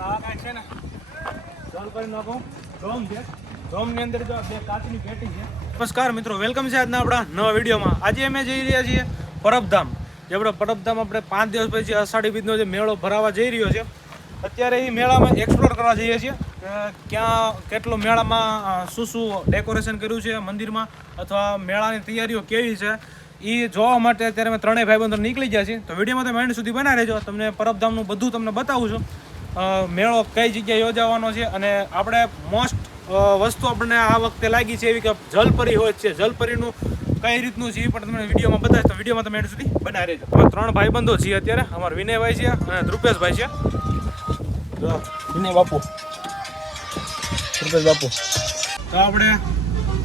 આ કાંઈ છે ને સોલ્વ કરી નાખું ડોમ છે. ડોમની અંદર જો બે કાચની પેટી છે. નમસ્કાર મિત્રો, વેલકમ છે આજના આપણા નવા વિડીયોમાં. આજે અમે જઈ રહ્યા છીએ પરબધામ. જે આપણે પરબધામ આપણે 5 દિવસ પછી અષાઢી બીજનો જે મેળો ભરાવા જઈ રહ્યો છે. અત્યારે એ મેળામાં એક્સપ્લોર કરવા જઈએ છીએ. ક્યાં કેટલો મેળામાં શું ડેકોરેશન કર્યું છે મંદિરમાં, અથવા મેળાની તૈયારીઓ કેવી છે એ જોવા માટે અત્યારે અમે ત્રણેય ભાઈબંધો નીકળી ગયા છીએ. તો વિડીયોમાં તમે એન્ડ સુધી બનાવી રહેજો. તમને પરબધામનું બધું તમને બતાવું છું. મેળો કઈ જગ્યાએ યોજાવાનો છે, અને આપણે મોસ્ટ વસ્તુ આપણને આ વખતે લાગી છે એવી કે જલપરી હોય છે. જલપરીનું કઈ રીતનું છે એ પણ તમને વિડીયોમાં બતાવીશ. તો વિડીયોમાં તમે એન્ડ સુધી બનાવી રહેજો. અમે 3 ભાઈબંધો છીએ અત્યારે. અમારા વિનયભાઈ છે અને ધ્રુપેશભાઈ છે. વિનય બાપુ, ધ્રુપેશ બાપુ. તો આપણે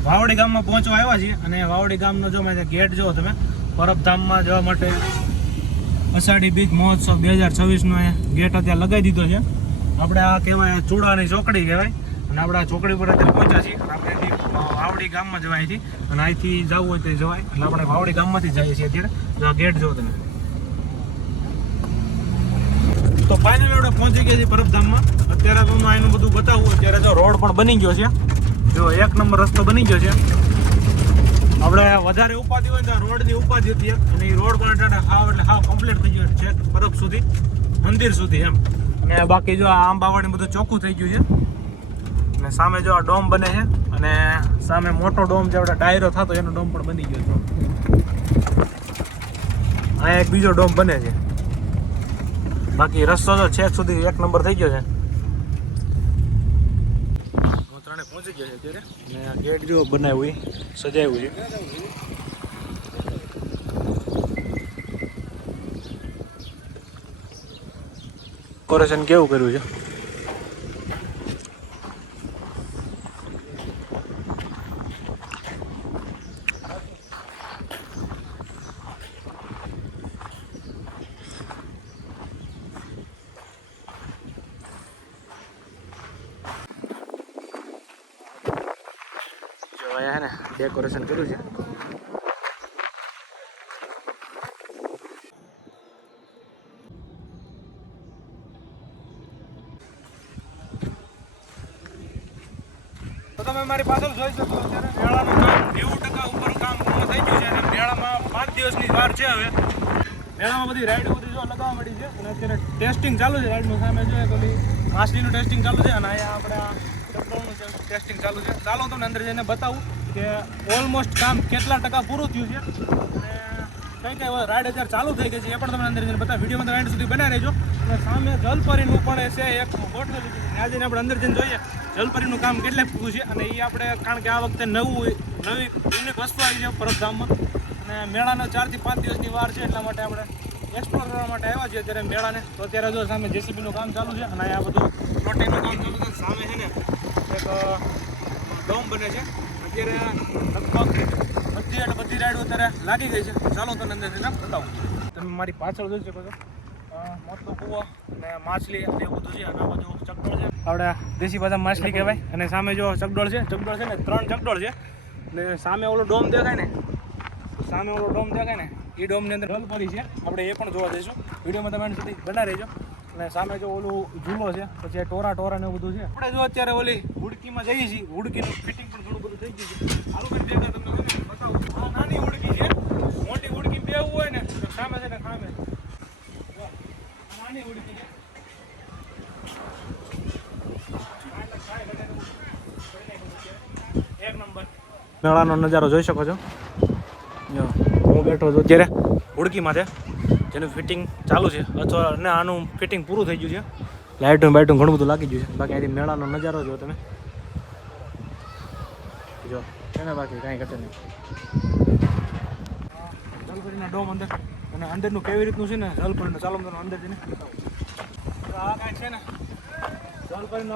વાવડી ગામમાં પહોંચવા આવ્યા છીએ. અને વાવડી ગામનો જો મેં ગેટ જો તમે પરબધામમાં જવા માટે અષાઢી બીજ મહોત્સવ 2026નો ગેટ અત્યારે લગાવી દીધો છે. આપણે આ કહેવાય ચૂડાની ચોકડી કહેવાય. અને આપણે આ ચોકડી પર અત્યારે પહોંચ્યા છીએ. આપણે વાવડી ગામમાં જવાય છે, અને અહીંથી જવું હોય તો જવાય. એટલે આપણે વાવડી ગામમાંથી જઈએ છીએ અત્યારે. જો આ ગેટ જો તમે. તો ફાઇનલી આપણે પહોંચી ગયા છીએ પરબધામમાં. અત્યારે તમને એનું બધું બતાવવું. અત્યારે જો રોડ પણ બની ગયો છે. જો 1 નંબર રસ્તો બની ગયો છે. આપણે વધારે ઉપાધિ હોય તો રોડની ઉપાધિ હતી, અને એ રોડ પણ એટલે હાવ કમ્પ્લીટ થઈ ગયો છે પરબ સુધી, મંદિર સુધી એમ. અને બાકી જો આ આંબાવાડી બધું ચોખ્ખું થઈ ગયું છે. અને સામે જો આ ડોમ બને છે, અને સામે મોટો ડોમ જે આપણે ડાયરો થતો એનો ડોમ પણ બની ગયો છે. અહીંયા એક બીજો ડોમ બને છે. બાકી રસ્તો તો છેક સુધી 1 નંબર થઈ ગયો છે. ત્રણે પહોંચી ગયા છે અત્યારે. અને આ ગેટ જો બનાવ્યું સજાવ્યું છે. ડેકોરેશન કેવું કર્યું છે. અહીંયા ને ડેકોરેશન કર્યું છે. તો તમે મારી પાછળ જોઈ શકો અત્યારે મેળાનું કામ 90% ઉપર કામ પૂર્ણ થઈ ગયું છે. અને મેળામાં 5 દિવસની વાર છે. હવે મેળામાં બધી રાઈડ બધી જો લગાવવા મળી છે. અને અત્યારે ટેસ્ટિંગ ચાલુ છે. રાઈડનું સામે જોઈએ તો માછલીનું ટેસ્ટિંગ ચાલુ છે. અને અહીંયા આપણે ટેસ્ટિંગ ચાલુ છે. ચાલો તમને અંદર જઈને બતાવું કે ઓલમોસ્ટ કામ કેટલા ટકા પૂરું થયું છે, અને કઈ રાઈડ અત્યારે ચાલુ થઈ ગઈ છે એ પણ તમને અંદર જઈને બતાવું. વિડીયોમાં તમે એન્ડ સુધી બનાવી રહેજો. અને સામે જલપરીનું પણ છે એક ગોઠવેલું છે. ત્યાં જઈને આપણે અંદર જઈને જોઈએ જલપરીનું કામ કેટલે પૂરું છે. અને એ આપણે કારણ કે આ વખતે નવી યુનિક વસ્તુ આવી છે પરબધામમાં. અને મેળાનો 4 થી 5 દિવસની વાર છે, એટલા માટે આપણે એક્સપ્લોર કરવા માટે આવ્યા છીએ અત્યારે મેળાને. તો અત્યારે જો સામે જેસીબીનું કામ ચાલુ છે, અને આ બધું પ્લોટિંગનું કામ ચાલુ છે. સામે છે ને એક ડોમ બને છે. અત્યારે લગભગ બધી રાઈડો અત્યારે લાગી ગઈ છે. ચાલો તમને અંદર બતાવું. તમે મારી પાછળ જોઈ શકો છો મોટો કૂવો અને માછલી અને એવું બધું છે. અને આ બધું ચકડોળ છે. આપણે દેશી ભાષામાં માછલી કહેવાય. અને સામે જો ચકડોળ છે. ચકડોળ છે ને 3 ચકડોળ છે. અને સામે ઓલો ડોમ દેખાય ને, એ ડોમની અંદર જલપરી છે. આપણે એ પણ જોવા જઈશું. વિડીયોમાં તમે એન્ડ સુધી બનાવી રહેજો. અને સામે જો ઓલું ઝૂલો છે, પછી ટોરા ને એવું બધું છે. આપણે જો અત્યારે ઓલી હુડકીમાં જઈએ છીએ. હુડકીનું ફિટિંગ પણ ઘણું બધું થઈ ગયું છે. હાલો કરી દેતા તમને બતાવું. આ નાની હુડકી છે. મોટી હુડકી બેવું હોય ને તો સામે છે ને સામે નાની હુડકી છે. એક નંબર મેળાનો નજારો જોઈ શકો છો. હું બેઠો છું અત્યારે હુડકીમાં છે, જેનું ફિટિંગ ચાલુ છે, અથવા ને આનું ફિટિંગ પૂરું થઈ ગયું છે. લાઇટું ઘણું બધું લાગી ગયું છે. બાકી અહીંથી મેળાનો નજારો જો તમે જો એને બાકી કાંઈ ઘટે નહીં. જલપરીના ડોમ અંદર, અને અંદરનું કેવી રીતનું છે ને જલપરીનું, ચાલો તમને અંદર જઈને બતાવું. આ કાંઈ છે ને જલપરીનો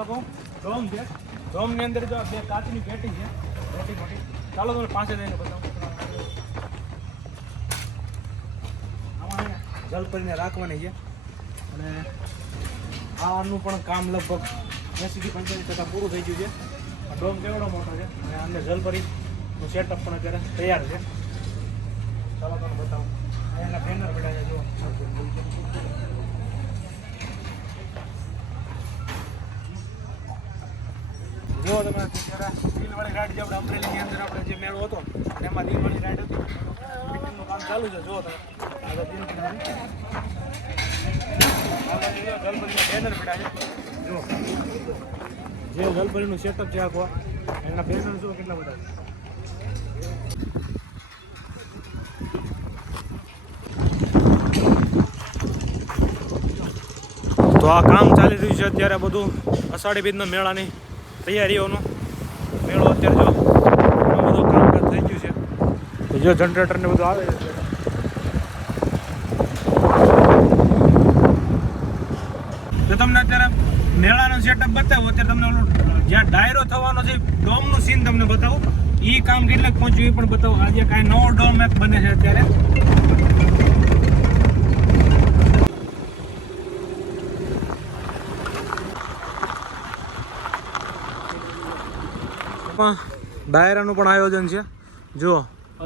ડોમ છે. ડોમની અંદર જો 2 કાચની પેટી છે, મોટી. ચાલો તમને પાસે જઈને બતાવું. જલપરીને રાખવાની છે. અને આનું પણ કામ લગભગ 80 થી 85% પૂરું થઈ ગયું છે. આ ડોમ કેવડો મોટો છે, અને અંદર જલપરીનું સેટઅપ પણ અત્યારે તૈયાર છે. ચાલો તમને બતાવું. અહીંયાના બેનર પડ્યા છે જો. જો તમે અત્યારે દિલવાળી રાઈડ જે આપણે અમરેલીની અંદર આપણે જે મેળો હતો એમાં દિલવાળી રાઈડ હતી ફિટિંગનું કામ ચાલુ છે. જો તમે જલપરીના બેનર પડ્યા છે. જો જે જલપરીનું સેટઅપ છે આખો એના બેનર જો કેટલા બધા છે. તો આ કામ ચાલી રહ્યું છે અત્યારે બધું અષાઢી બીજના મેળાની તૈયારીઓનું. મેળો અત્યારે જો બધું કામકાજ થઈ ગયું છે. તો જો જનરેટર ને બધું આવે છે. તો તમને અત્યારે મેળાનો સેટઅપ બતાવું. અત્યારે તમને ઓલું જ્યાં ડાયરો થવાનો છે ડોમનું સીન તમને બતાવું. એ કામ કેટલાક પહોંચ્યું એ પણ બતાવું. આજે કાંઈ નવો ડોમ એક બને છે અત્યારે. ડાયરાનું પણ આયોજન છે. જો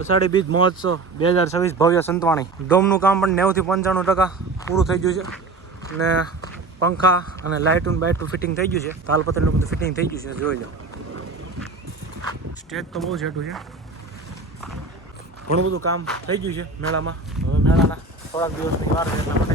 અષાઢી બીજ મહોત્સવ 2026 ભવ્ય સંતવાણી. ડોમનું કામ પણ 90-95% પૂરું થઈ ગયું છે અને પંખા અને લાઇટું બાઇટું ફિટિંગ થઈ ગયું છે. તાલપત્રનું બધું ફિટિંગ થઈ ગયું છે. જોઈ લો સ્ટેજ તો બહુ છેટું છે. ઘણું બધું કામ થઈ ગયું છે મેળામાં. હવે મેળાના થોડાક દિવસની વાર છે એટલા માટે